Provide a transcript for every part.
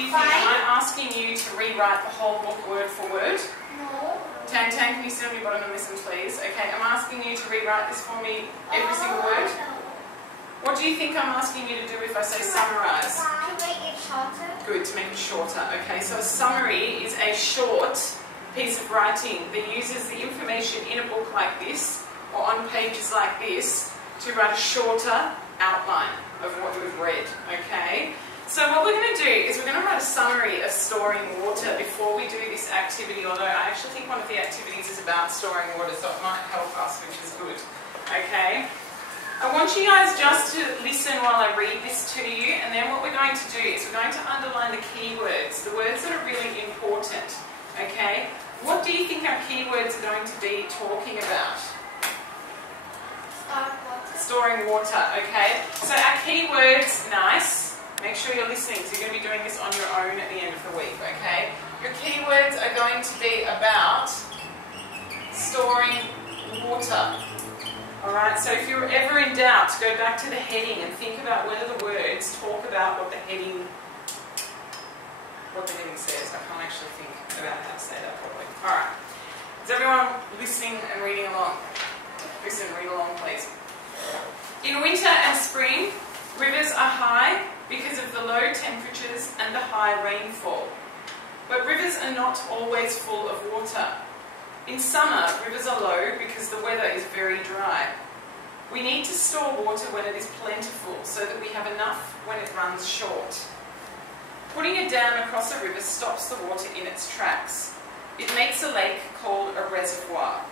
do you think? Am I asking you to rewrite the whole book word for word? No. Tan, can you sit on your bottom and listen, please? Okay, I'm asking you to rewrite this for me, every single word. No. What do you think I'm asking you to do if I say summarise? To make it shorter. Good, to make it shorter. Okay, so a summary is a short piece of writing that uses the information in a book like this, or on pages like this, to write a shorter outline of what we've read. Okay? So what we're going to do is we're going to write a summary of storing water before we do this activity, although I actually think one of the activities is about storing water, so it might help us, which is good. Okay? I want you guys just to listen while I read this to you, and then what we're going to do is we're going to underline the keywords, the words that are really important. Okay? What do you think our keywords are going to be talking about? Storing water, okay? So our keywords, nice. Make sure you're listening, so you're going to be doing this on your own at the end of the week, okay? Your keywords are going to be about storing water. Alright, so if you're ever in doubt, go back to the heading and think about whether the words talk about what the heading says. I can't actually think about how to say that properly. Alright, is everyone listening and reading along? Listen, read along please. In winter and spring, rivers are high because of the low temperatures and the high rainfall. But rivers are not always full of water. In summer, rivers are low because the weather is very dry. We need to store water when it is plentiful so that we have enough when it runs short. Putting a dam across a river stops the water in its tracks. It makes a lake called a reservoir.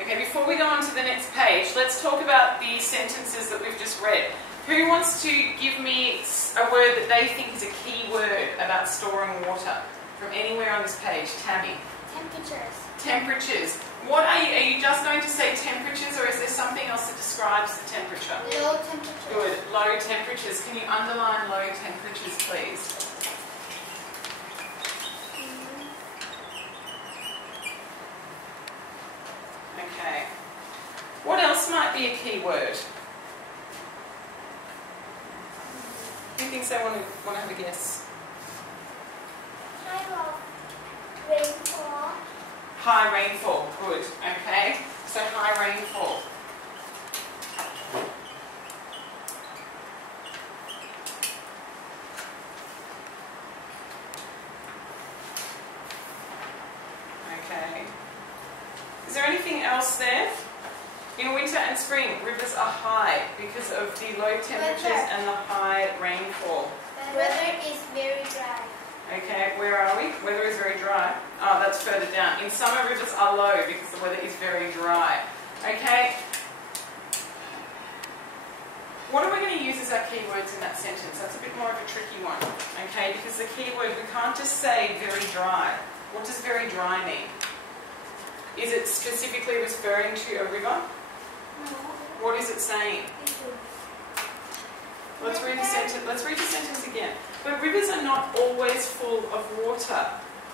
Okay, before we go on to the next page, let's talk about the sentences that we've just read. Who wants to give me a word that they think is a key word about storing water? From anywhere on this page. Tammy. Temperatures. Temperatures. What are you just going to say temperatures, or is there something else that describes the temperature? Low temperatures. Good. Low temperatures. Can you underline low temperatures, please? Okay. What else might be a key word? Who thinks they want to have a guess? Rainfall. High rainfall. Good. Okay. So high rainfall. Okay. Is there anything else there? In winter and spring, rivers are high because of the low temperatures and the high rainfall. Weather is very dry. Okay, where are we? Weather is very dry. Oh, that's further down. In summer, rivers are low because the weather is very dry. Okay. What are we going to use as our keywords in that sentence? That's a bit more of a tricky one. Okay, because the keyword, we can't just say very dry. What does very dry mean? Is it specifically referring to a river? No. What is it saying? Let's read the sentence. Let's read the sentence again. But rivers are not always full of water.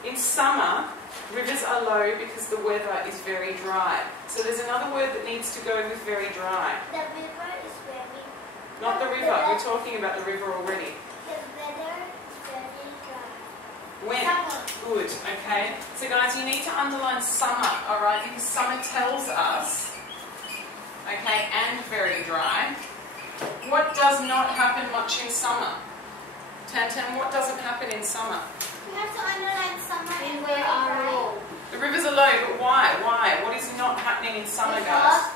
In summer, rivers are low because the weather is very dry. So there's another word that needs to go with very dry. The river is very... Not the river. We're talking about the river already. The weather is very dry. When? Summer. Good. Okay. So guys, you need to underline summer, alright? Because summer tells us, okay, and very dry. What does not happen much in summer? Tantan, what doesn't happen in summer? You have to underline summer and where are low. The rivers are low, but why? Why? What is not happening in summer, guys?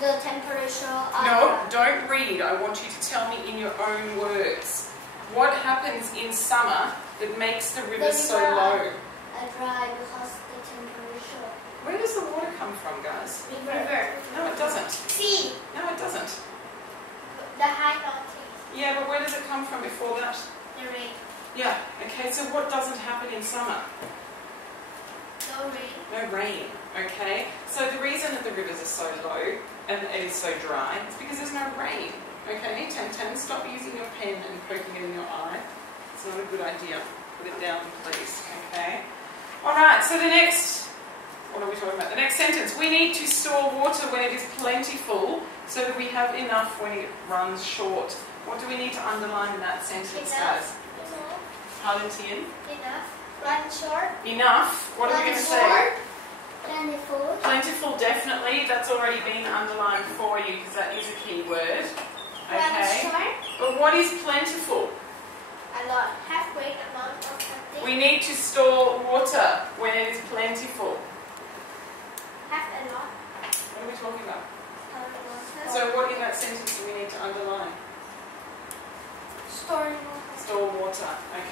The temperature No, don't read. I want you to tell me in your own words. What happens in summer that makes the rivers so low? Dry because the temperature. Where does the water come from, guys? River. No, it doesn't. Sea. No, it doesn't. The high mountains. Yeah, but where does it come from before that? The rain. Yeah, okay, so what doesn't happen in summer? No rain. No rain, okay? So the reason that the rivers are so low and it is so dry is because there's no rain, okay? Tantan, stop using your pen and poking it in your eye. It's not a good idea. Put it down, please, okay? Alright, so the next, what are we talking about? The next sentence. We need to store water when it is plentiful so that we have enough when it runs short. What do we need to underline in that sentence, guys? Halentian. Enough. Run short. Enough. What are we going to say? Short. Plentiful. Plentiful, definitely. That's already been underlined for you because that is a key word. Okay. Run short. But what is plentiful? A lot. Have great amount of something. We need to store water when it is plentiful. Have a lot. What are we talking about? Water. So what in that sentence do we need to underline? Storing water. Store water. Okay.